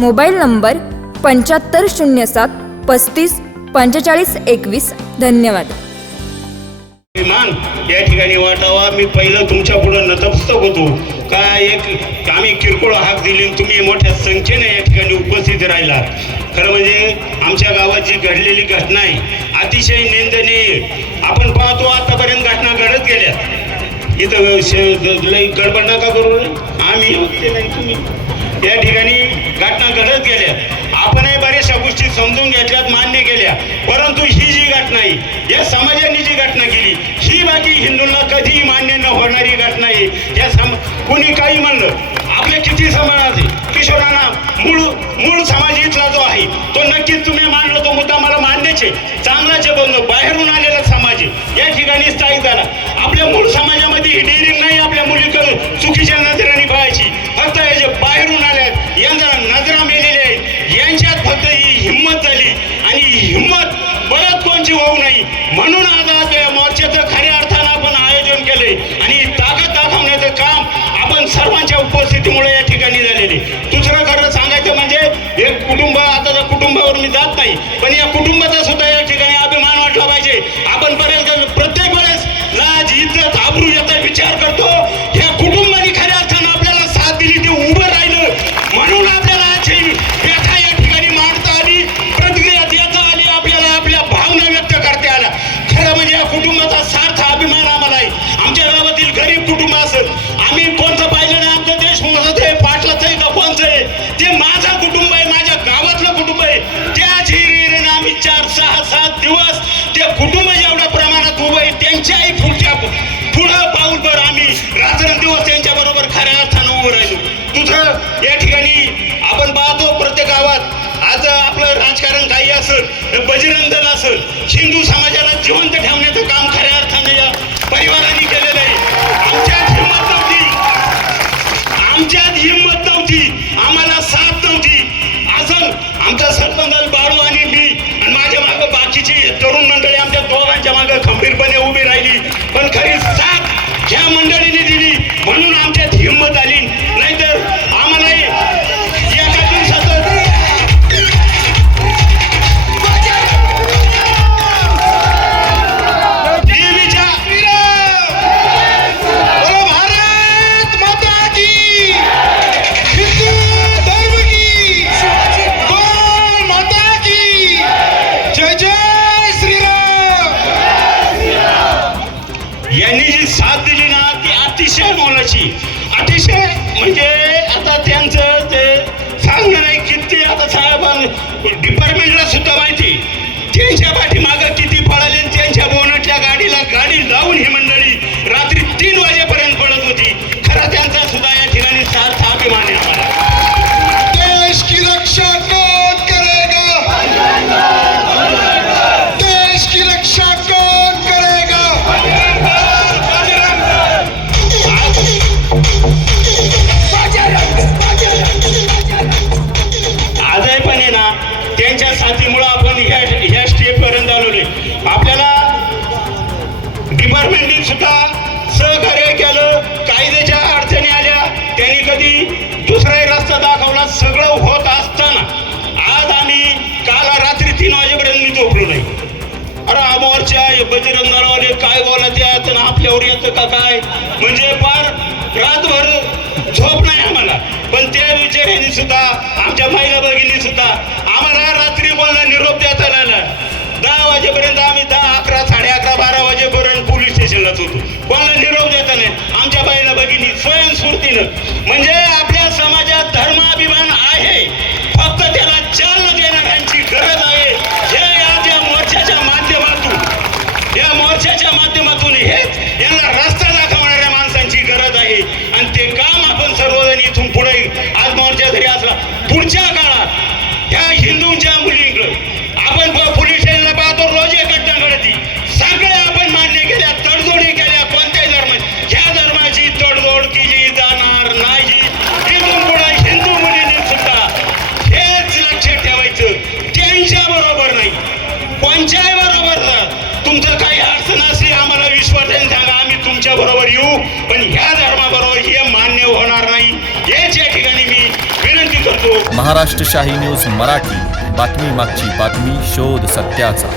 mobile number पंच्याहत्तर शून्य सात पस्तीस पंचेचाळीस एकवीस. धन्यवाद. विमान या ठिकाणी वाटावा. मी पहिलं तुमच्या पुढं नतमस्तक होतो. का एक आम्ही किरकोळ हाक दिली तुम्ही मोठ्या संख्येने या ठिकाणी उपस्थित राहिला. खरं म्हणजे आमच्या गावात जी घडलेली घटना आहे. अतिशय निंदनीय. आपण पाहतो आतापर्यंत घटना घडत गेल्या. इथं लई गडबड नका करू. आम्ही नाही तुम्ही. या ठिकाणी घटना घडत गेल्या. आपणही बऱ्याचशा गोष्टी समजून घेतल्यात मान्य केल्या. परंतु ही जी घटना आहे या समाजाने जी घटना केली ही बाकी हिंदूंना कधीही मान्य न होणारी घटना आहे. या सम कोणी काही म्हणलं आपले किती समाज आहे? किशोरांना मूळ मूळ समाज इथला जो आहे तो नक्कीच तुम्ही मानलं तो मुद्दा मला मान्यचे. चांगलाचे बंधू बाहेरून आलेला समाज आहे. या ठिकाणी स्थायिक झाला. आपल्या मूळ समाजामध्ये ही डिलिंग उपस्थितीमुळे या ठिकाणी झालेले. दुसरं खरं सांगायचं म्हणजे हे कुटुंब आता कुटुंबावर मी जात नाही पण या कुटुंबाचा सुद्धा उभं पुढच्या पुढं पाऊलभर आम्ही रात्रंदिवस त्यांच्या बरोबर खऱ्या अर्थानं उभं राहिलो. तुझं या ठिकाणी आपण पाहतो प्रत्येक गावात आज आपलं राजकारण काही असेल बजरंग दल असेल हिंदू समाज म्हणजे आता त्यांचं ते सांगणं नाही किती आता साहेबांनी डिपार्टमेंटला सुद्धा माहिती त्यांच्या पाठीमागं किती पळाले त्यांच्या बोनटच्या गाडीला गाडी लावून ही मंडळी रात्री तीन वाजेपर्यंत पडत होती. खरं त्यांचा सुद्धा या ठिकाणी साथ अभिमान आहे. तीन वाजेपर्यंत मी झोपलो नाही. अरे मोर्चा हे काय बोलत यात आपल्यावर येतं का काय? म्हणजे फार रातभर झोप नाही आम्हाला. पण त्या विचारांनी सुद्धा आमच्या महिला भगिनी सुद्धा आम्हाला रात्री बोलला निरोप देताना वाजेपर्यंत आम्ही दहा अकरा साडे अकरा बारा वाजेपर्यंत पोलीस स्टेशनलाच होतो. कोणाला निरोप देता नाही. आमच्या बाईनं भगिनी स्वयंस्फूर्तीनं. म्हणजे आपल्या समाजात धर्माभिमान आहे. फक्त त्याला चालना देणाऱ्यांची गरज आहे. हे आज या मोर्चाच्या माध्यमातून या मोर्चाच्या माध्यमातून हेच यांना रस्ता दाखवणाऱ्या माणसांची गरज आहे. आणि ते काम आपण सर्वजण इथून पुढे आज मोर्चा जरी असला पुढच्या काळात त्या हिंदूंच्या मुली बरोबर येऊ पण ह्या धर्माबरोबर हे मान्य होणार नाही. हेच या ठिकाणी मी विनंती करतो. महाराष्ट्र शाही न्यूज मराठी. बातमी मागची बातमी शोध सत्याचा.